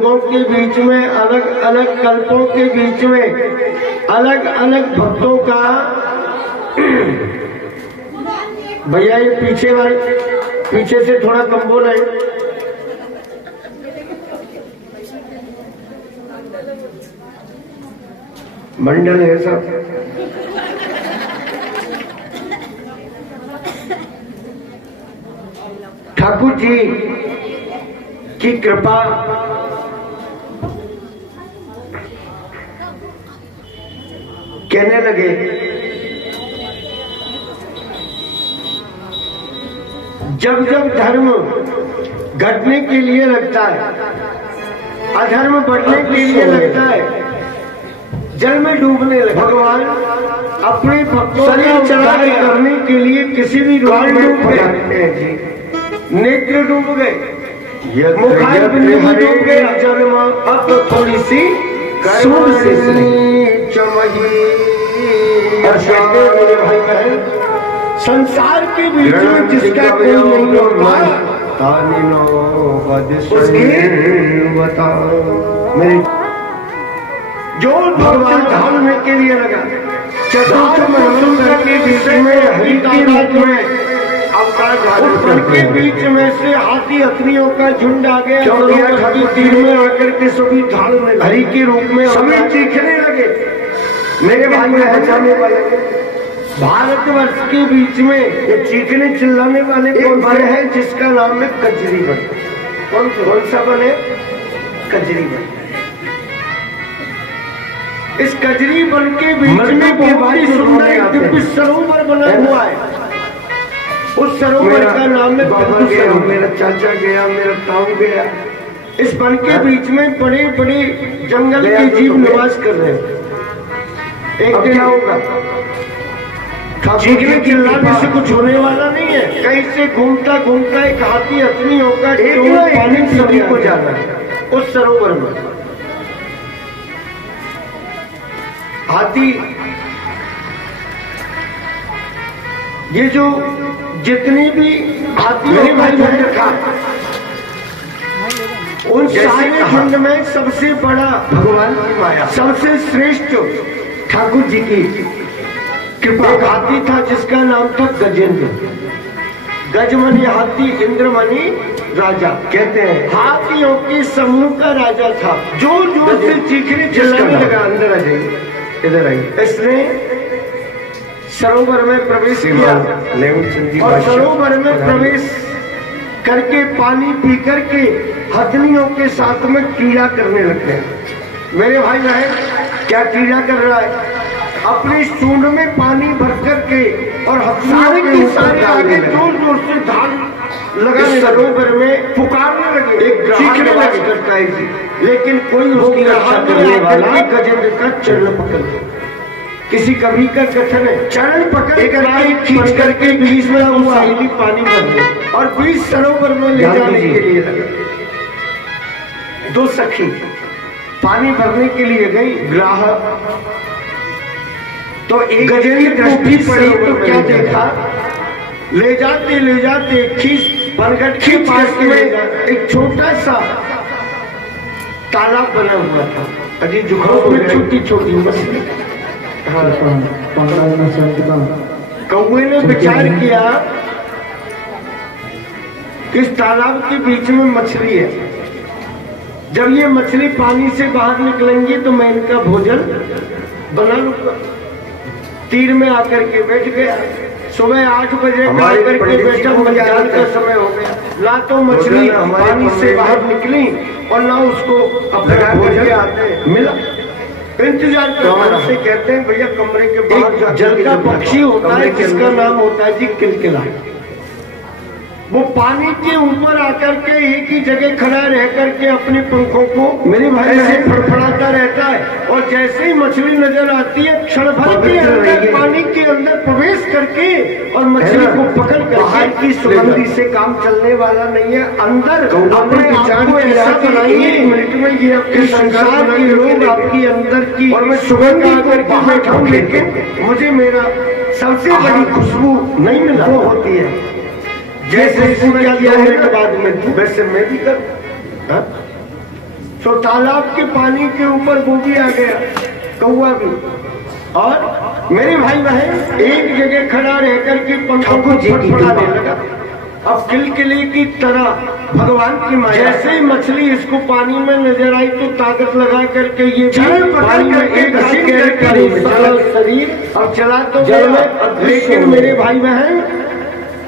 युगों के बीच में, अलग अलग कल्पों के बीच में अलग अलग भक्तों का। भैया ये पीछे वाले, पीछे से थोड़ा कम बोले। मंडल है सब। ठाकुर जी की कृपा कहने लगे, जब जब धर्म घटने के लिए लगता है, अधर्म बढ़ने के लिए लगता है, जल में डूबने लगे, भगवान अपने भक्तों का उद्धार करने के लिए किसी भी रूप में डूब गए। नेत्र डूब गए, मुखार बिंदु डूब गए, जन्म अब तो थोड़ी सी सूर से चमही। मेरे भाई बहन, संसार के बीच में जिसका कोई नहीं होता, मेरे जो भगवान ढालने के लिए लगा, चतुर्थ मंत्र के बीच में, हरि के बीच में अवतार के बीच में से हाथी हथनियों का झुंड आ गया, खड़ी तीर में आकर के सभी ढालने, हरि के रूप में सभी चीखने लगे। मेरे भाई में जाने वाले भारतवर्ष के बीच में ये चीखने चिल्लाने वाले कौन से है, जिसका नाम है कजरी बन। कौन सा बन है? कजरी बन। इस कजरी बन के बीच में बहुत ही सुंदर एक दिव्य सरोवर बना हुआ है। उस सरोवर का नाम है बाबा गया, मेरा चाचा गया, मेरा ताऊ गया। इस वन के बीच में बड़े बड़े जंगल के जीव निवास कर रहे हैं। एक दिन होगा, चीखने चिल्लाने से कुछ होने वाला नहीं है। कहीं से घूमता घूमता एक हाथी हथनी होकर पानी सभी को जाना है उस सरोवर में। हाथी, ये जो जितनी भी हाथी भाई रखा, उन सारे झुंड में सबसे बड़ा भगवान की माया, सबसे श्रेष्ठ ठाकुर जी की कृपा। एक हाथी था जिसका नाम था गजेंद्र। गजमणि हाथी, इंद्रमणि राजा कहते हैं। हाथियों के समूह का राजा था। जोर जोर से चीखने चिल्लाने लगा, अंदर आ जाइए, इधर आइए। इसने सरोवर में प्रवेश किया और सरोवर में प्रवेश करके पानी पी करके हथनियों के साथ में क्रीड़ा करने लग गए। मेरे भाई बहन, क्या क्रीड़ा कर रहा है? अपनी सूंड में पानी भर करके और सारे के सारे आगे जोर जोर से ढाल लगाने, सरोवर में पुकारने लगे, चीखने लगे, लेकिन कोई उसकी रक्षा करने वाला गजेंद्र का चरण पकड़। किसी कवि का कथन है, चरण पकड़ कर खींच करके बीच में हुआ पानी भर दिया और बीच सरोवर में ले जाने के लिए लगा। दो सखी पानी भरने के लिए गई, ग्राहक तो एक गजेंद्र दृष्टि पड़ी तो क्या देखा, ले जाते खींच बनगट के पास में एक छोटा सा तालाब बना हुआ था। अजी जुखाम में छोटी छोटी मछली। कौवे ने विचार किया कि इस तालाब के बीच में मछली है, जब ये मछली पानी से बाहर निकलेंगी तो मैं इनका भोजन बना लूंगा। तीर में आकर के बैठ गया। सुबह 8 बजे आकर के बैठा, मध्याह्न का समय हो गया। ना तो मछली पानी से बाहर निकली और ना उसको अपना भोजन मिला। इंतजार करने से कहते हैं, भैया कमरे के बाहर जल का पक्षी होता है जिसका नाम होता है जी किलकिला। वो पानी के ऊपर आकर के एक ही जगह खड़ा रह करके अपने पंखों को मेरे भाई से फड़फड़ाता रहता है और जैसे ही मछली नजर आती है क्षण भर के अंदर पानी के अंदर प्रवेश करके और मछली को पकड़ कर, बाहर की सुगंधी से काम चलने वाला नहीं है। अंदर अपने आप को ऐसा बनाइए, 1 मिनट में ये आपके संसार के लोग आपकी अंदर की और मैं सुगंध आकर के बैठा हूँ, लेकिन मुझे मेरा सबसे बड़ी खुशबू नहीं मिला, वो होती है जैसे इसने किया है के बाद में वैसे मैं भी कर। तो तालाब के पानी के ऊपर वो भी आ गया, कौवा भी। और मेरे भाई बहन एक जगह खड़ा रहकर के पंखों को फड़फड़ाने लगा। अब किलकिली की तरह भगवान की माया, जैसे ही मछली इसको पानी में नजर आई तो ताकत लगा करके ये पानी में एक शरीर अब चला तो गया, लेकिन मेरे भाई बहन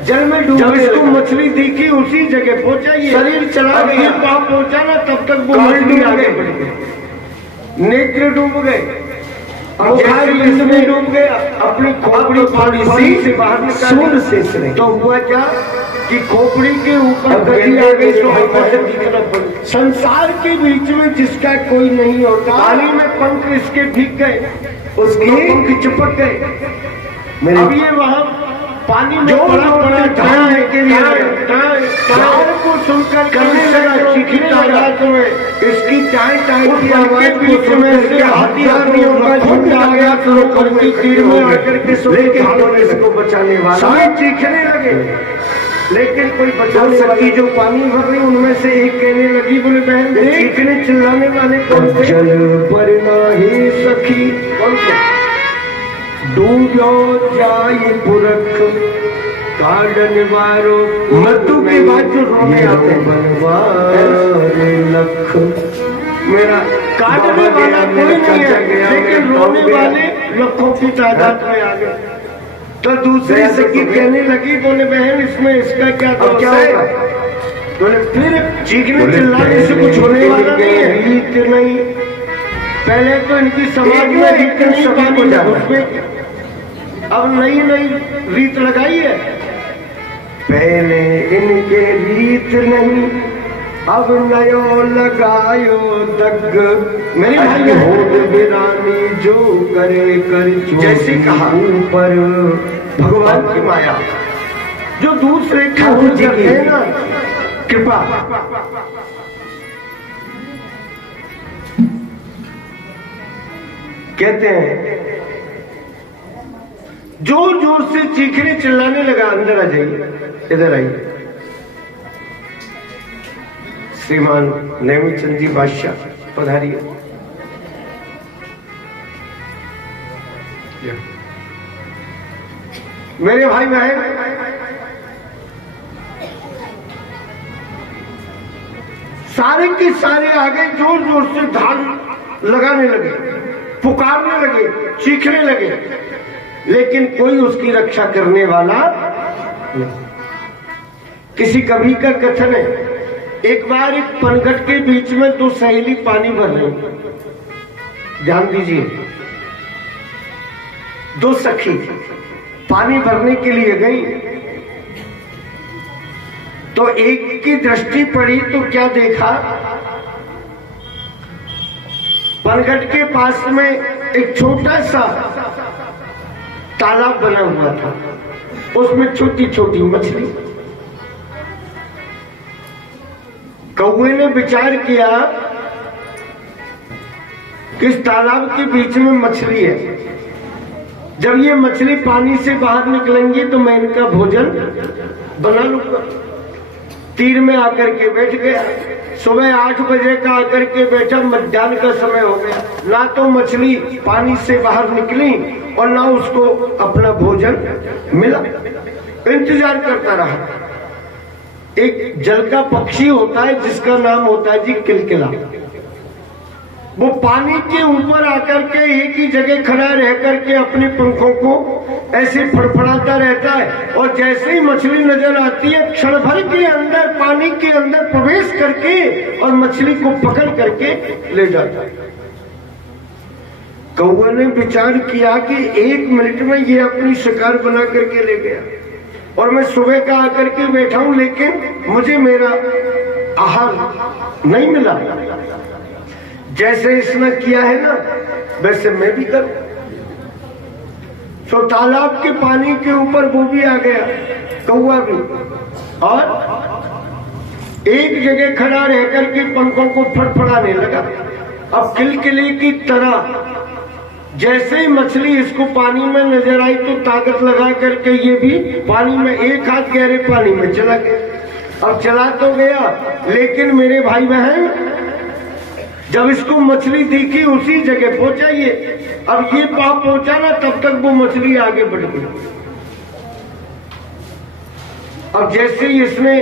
जल में डूब गए। इसको मछली देखी उसी जगह पहुंचा, ये शरीर चला गया, पाप पहुंचा ना तब तक वो मछली आगे बढ़ गई, नेत्र डूब गए, इसमें डूब गया, अपनी खोपड़ी पानी से बाहर निकाली। तो हुआ क्या कि खोपड़ी के ऊपर गति आ गई, तो दिखना पड़ा। संसार के बीच में जिसका कोई नहीं होता, पानी में पंख इसके भीग गए, उसके पंख चिपक गए। अब ये वहाँ पानी में बड़ा बड़ा ढाल के लिए को सुनकर करने लगा, चीखी तादाद में इसकी टाई टाई की आवाज बीच में से हाथियों का झुंड आ गया, तो कभी तीर में आकर के इसको बचाने वाला चीखने लगे, लेकिन कोई बचा सकी। जो पानी भर रही उनमें से एक कहने लगी, बोले बहन चीखने चिल्लाने वाले कौन थे? जल पर नाही सखी, कौन थे? डूबो जाए पुरख कांडन वारो, मृत्यु के बाद जो रोने आते लख, मेरा काटने वाला कोई नहीं है, लेकिन रोने वाले लखों की तादाद में आ गए। तो दूसरी सखी कहने लगी, बोले बहन इसमें इसका क्या दोष है? बोले फिर चीखने चिल्लाने से कुछ होने वाला नहीं है, रीत नहीं। पहले तो इनकी समाज में रीत नहीं, पानी में अब नई नई रीत लगाई है। पहले इनके रीत नहीं, अब नयो लगायो दग। मेरे भाई होद बिरानी जो करे कर, जैसे कहा ऊपर भगवान की माया, जो दूसरे की है ना कृपा। कहते हैं जोर जोर से चीखने चिल्लाने लगा, अंदर आ जाइए, इधर आइए। श्रीमान नेमीचंद जी बादशाह पधारिए। मेरे भाई बहन सारे के सारे आगे जोर जोर से धान लगाने लगे, पुकारने लगे, चीखने लगे, लेकिन कोई उसकी रक्षा करने वाला नहीं। किसी कवि का कथन है, एक बार एक पनघट के बीच में दो सहेली पानी भर रही, ध्यान दीजिए, दो सखी पानी भरने के लिए गई, तो एक की दृष्टि पड़ी तो क्या देखा, पनघट के पास में एक छोटा सा तालाब बना हुआ था, उसमें छोटी छोटी मछली। कौवे ने विचार किया कि इस तालाब के बीच में मछली है, जब ये मछली पानी से बाहर निकलेंगी तो मैं इनका भोजन बना लूंगा। तीर में आकर के बैठ गया, सुबह 8 बजे का आकर के बैठा, मध्याह्न का समय हो गया, ना तो मछली पानी से बाहर निकली और ना उसको अपना भोजन मिला। इंतजार करता रहा। एक जल का पक्षी होता है जिसका नाम होता है जी किलकिला, वो पानी के ऊपर आकर के एक ही जगह खड़ा रह करके अपने पंखों को ऐसे फड़फड़ाता रहता है, और जैसे ही मछली नजर आती है क्षण भर के अंदर पानी के अंदर प्रवेश करके और मछली को पकड़ करके ले जाता है। कौवा ने विचार किया कि 1 मिनट में ये अपनी शिकार बना करके ले गया, और मैं सुबह का आकर के बैठा हूं, लेकिन मुझे मेरा आहार नहीं मिला। जैसे इसने किया है ना वैसे मैं भी करूं। तो तालाब के पानी के ऊपर वो भी आ गया, कौवा भी, और एक जगह खड़ा रह करके पंखों को फड़फड़ाने लगा। अब किलकिली की तरह जैसे ही मछली इसको पानी में नजर आई तो ताकत लगा करके ये भी पानी में, एक हाथ गहरे पानी में चला गया। अब चला तो गया, लेकिन मेरे भाई बहन जब इसको मछली दिखी उसी जगह पहुंचाइए। अब ये पाव पहुंचा ना, तब तक वो मछली आगे बढ़ गई। अब जैसे ही इसने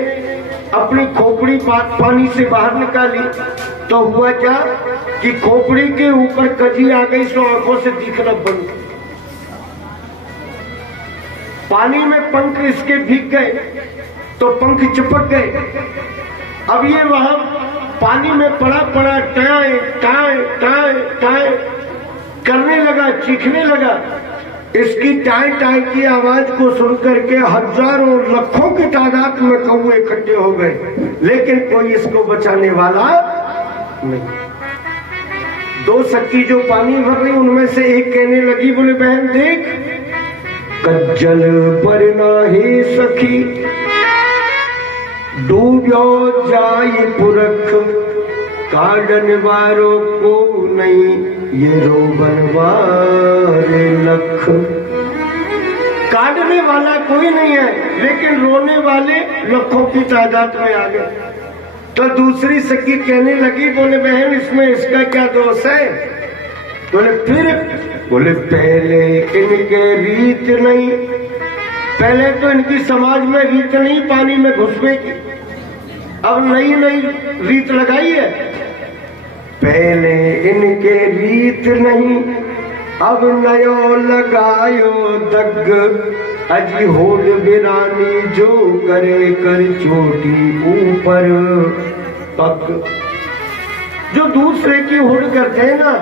अपनी खोपड़ी पानी से बाहर निकाली तो हुआ क्या कि खोपड़ी के ऊपर कजी आ गई, सो आंखों से दिखना बंद। पानी में पंख इसके भीग गए तो पंख चिपक गए। अब ये वहां पानी में पड़ा पड़ा टाए टाए टाए टाए करने लगा, चीखने लगा। इसकी टाई टाई की आवाज को सुनकर के हजारों लाखों की तादाद में कौवे इकट्ठे हो गए, लेकिन कोई इसको बचाने वाला नहीं। दो सखी जो पानी भर रही उनमें से एक कहने लगी, बोले बहन देख, कज्जल पर नाही सखी डूबो जाए पुरख, काढ़न वारों को नहीं ये रोबन वारे लख। काढ़ने वाला कोई नहीं है, लेकिन रोने वाले लाखों की तादाद में आ गए। तो दूसरी सखी कहने लगी, बोले बहन इसमें इसका क्या दोष है? बोले फिर, बोले पहले इनके रीत नहीं, पहले तो इनकी समाज में रीत नहीं पानी में घुसने की, अब नई नई रीत लगाई है। पहले इनके रीत नहीं, अब नयो लगायो दग, अजी होल बिरानी जो करे कर चोटी ऊपर पग। जो दूसरे की हुड़ करते हैं ना,